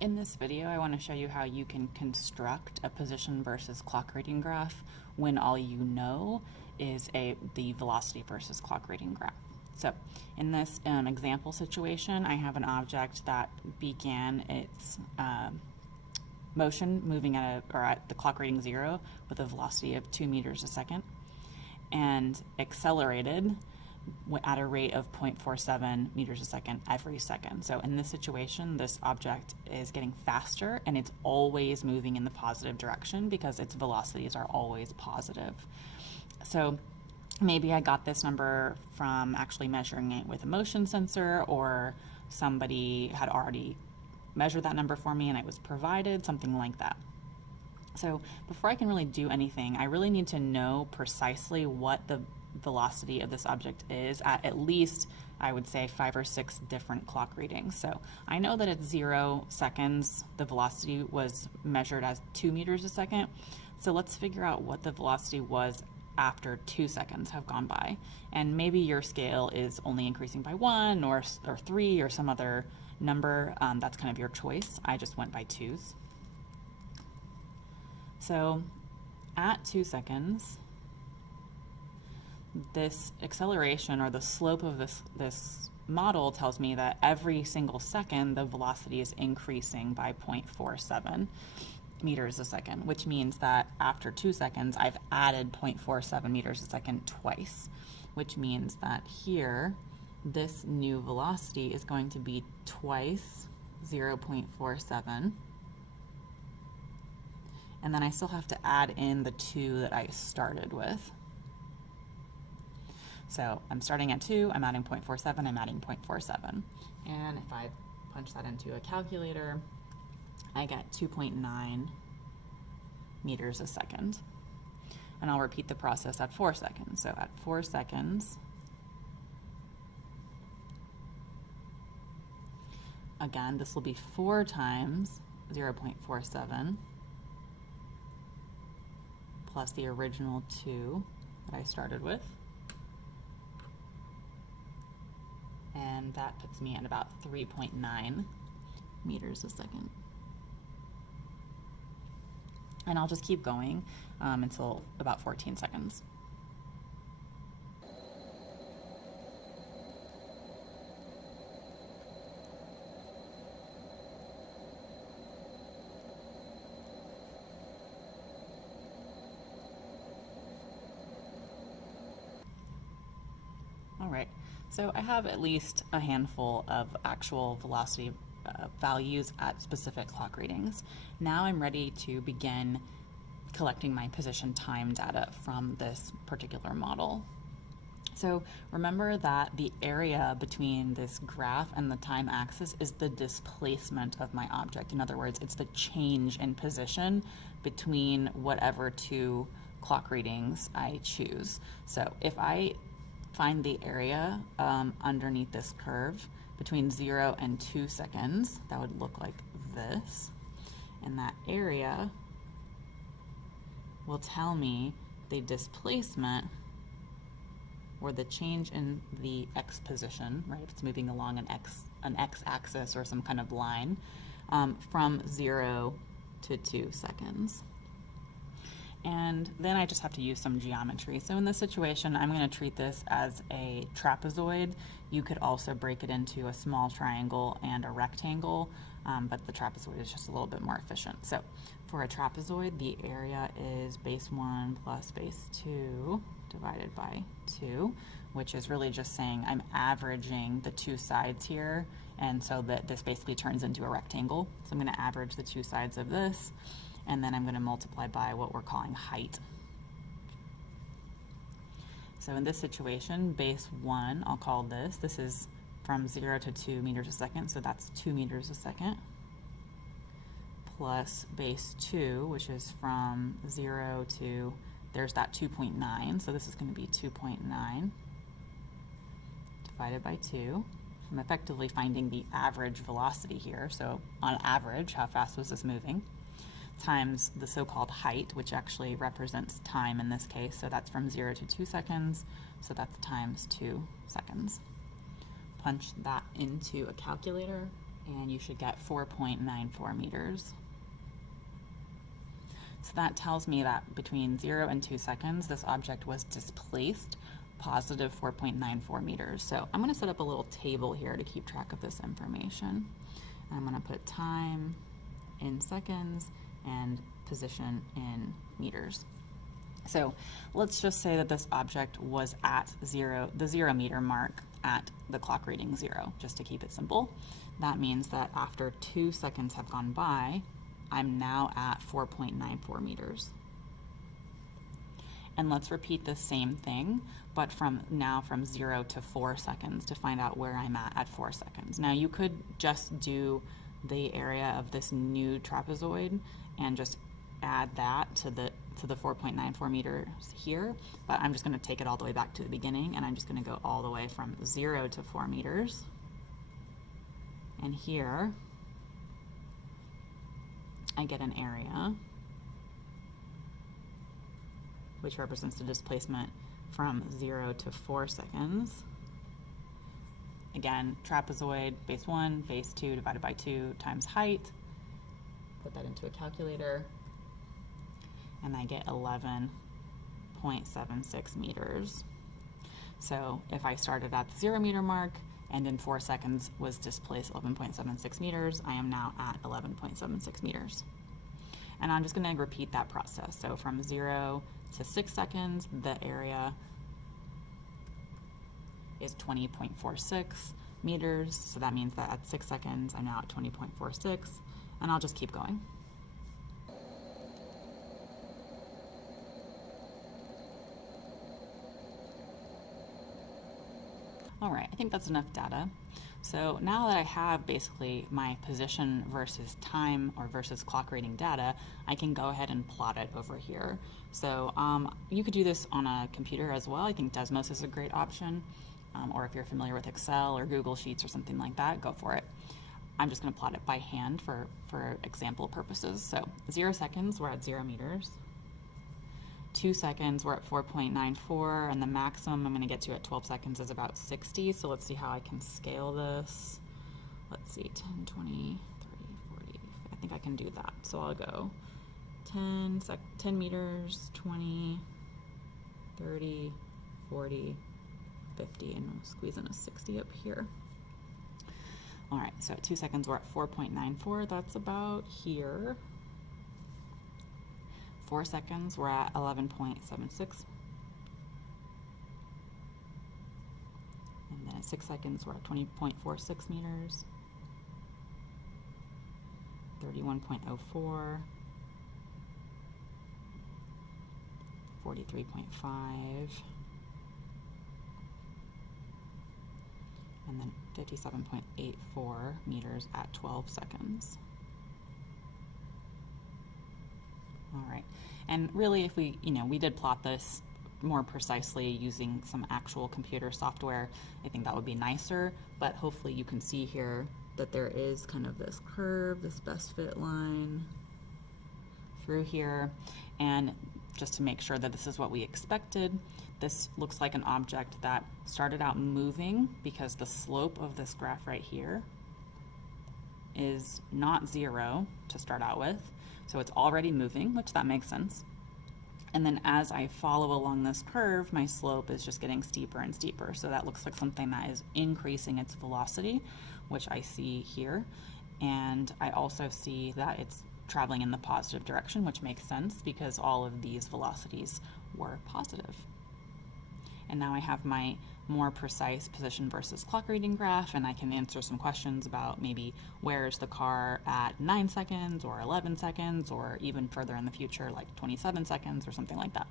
In this video, I want to show you how you can construct a position versus clock rating graph when all you know is the velocity versus clock rating graph. So in this example situation, I have an object that began its motion moving at the clock rating 0 with a velocity of 2 meters a second and accelerated at a rate of 0.47 meters a second every second. So in this situation, this object is getting faster and it's always moving in the positive direction because its velocities are always positive. So maybe I got this number from actually measuring it with a motion sensor, or somebody had already measured that number for me and it was provided, something like that. So before I can really do anything, I really need to know precisely what the velocity of this object is at least, I would say, 5 or 6 different clock readings. So I know that at 0 seconds, the velocity was measured as 2 meters a second. So let's figure out what the velocity was after 2 seconds have gone by. And maybe your scale is only increasing by 1 or 3 or some other number. That's kind of your choice. I just went by 2s. So at 2 seconds, this acceleration, or the slope of this model, tells me that every single second the velocity is increasing by 0.47 meters a second, which means that after 2 seconds I've added 0.47 meters a second twice, which means that here this new velocity is going to be twice 0.47, and then I still have to add in the 2 that I started with. So I'm starting at 2, I'm adding 0.47, I'm adding 0.47. And if I punch that into a calculator, I get 2.9 meters a second. And I'll repeat the process at 4 seconds. So at 4 seconds, again, this will be 4 times 0.47 plus the original 2 that I started with. And that puts me at about 3.9 meters a second. And I'll just keep going until about 14 seconds. All right, so I have at least a handful of actual velocity values at specific clock readings. Now I'm ready to begin collecting my position time data from this particular model. So remember that the area between this graph and the time axis is the displacement of my object. In other words, it's the change in position between whatever 2 clock readings I choose. So if I find the area underneath this curve between 0 and 2 seconds, that would look like this. And that area will tell me the displacement, or the change in the x position, right? If it's moving along an x-axis or some kind of line, from 0 to 2 seconds. And then I just have to use some geometry. So in this situation, I'm going to treat this as a trapezoid. You could also break it into a small triangle and a rectangle, but the trapezoid is just a little bit more efficient. So for a trapezoid, the area is base 1 plus base 2 divided by 2, which is really just saying I'm averaging the 2 sides here, and so that this basically turns into a rectangle. So I'm going to average the 2 sides of this, and then I'm going to multiply by what we're calling height. So in this situation, base 1, I'll call this. This is from 0 to 2 meters a second, so that's 2 meters a second, plus base 2, which is from 0 to, there's that 2.9, so this is going to be 2.9 divided by 2. I'm effectively finding the average velocity here, so on average, how fast was this moving, times the so-called height, which actually represents time in this case. So that's from 0 to 2 seconds, so that's times 2 seconds. Punch that into a calculator, and you should get 4.94 meters. So that tells me that between 0 and 2 seconds, this object was displaced positive 4.94 meters. So I'm going to set up a little table here to keep track of this information. I'm going to put time in seconds and position in meters. So let's just say that this object was at the 0 meter mark at the clock reading 0, just to keep it simple. That means that after 2 seconds have gone by, I'm now at 4.94 meters. And let's repeat the same thing, but from 0 to 4 seconds to find out where I'm at 4 seconds. Now you could just do the area of this new trapezoid and just add that to the 4.94 meters here, but I'm just going to take it all the way back to the beginning, and I'm just going to go all the way from 0 to 4 meters. And here I get an area which represents the displacement from 0 to 4 seconds. Again, trapezoid, base 1, base 2 divided by 2 times height. Put that into a calculator, and I get 11.76 meters. So if I started at the 0 meter mark and in 4 seconds was displaced 11.76 meters, I am now at 11.76 meters. And I'm just going to repeat that process. So from 0 to 6 seconds, the area is 20.46 meters. So that means that at 6 seconds, I'm now at 20.46, and I'll just keep going. All right, I think that's enough data. So now that I have basically my position versus time or versus clock reading data, I can go ahead and plot it over here. So you could do this on a computer as well. I think Desmos is a great option. Or if you're familiar with Excel or Google Sheets or something like that, go for it. I'm just going to plot it by hand for example purposes. So 0 seconds, we're at 0 meters. 2 seconds, we're at 4.94, and the maximum I'm going to get to at 12 seconds is about 60. So let's see how I can scale this. Let's see, 10, 20, 30, 40. I think I can do that. So I'll go 10 meters, 20, 30, 40, 50, and we'll squeeze in a 60 up here. All right, so at 2 seconds, we're at 4.94. That's about here. 4 seconds, we're at 11.76. And then at 6 seconds, we're at 20.46 meters. 31.04. 43.5. And then 57.84 meters at 12 seconds. All right, and really if we did plot this more precisely using some actual computer software, I think that would be nicer, but hopefully you can see here that there is kind of this curve, this best fit line through here, and just to make sure that this is what we expected, this looks like an object that started out moving because the slope of this graph right here is not 0 to start out with. So it's already moving, which that makes sense. And then as I follow along this curve, my slope is just getting steeper and steeper. So that looks like something that is increasing its velocity, which I see here. And I also see that it's traveling in the positive direction, which makes sense because all of these velocities were positive. And now I have my more precise position versus clock reading graph, and I can answer some questions about maybe where's the car at 9 seconds or 11 seconds or even further in the future like 27 seconds or something like that.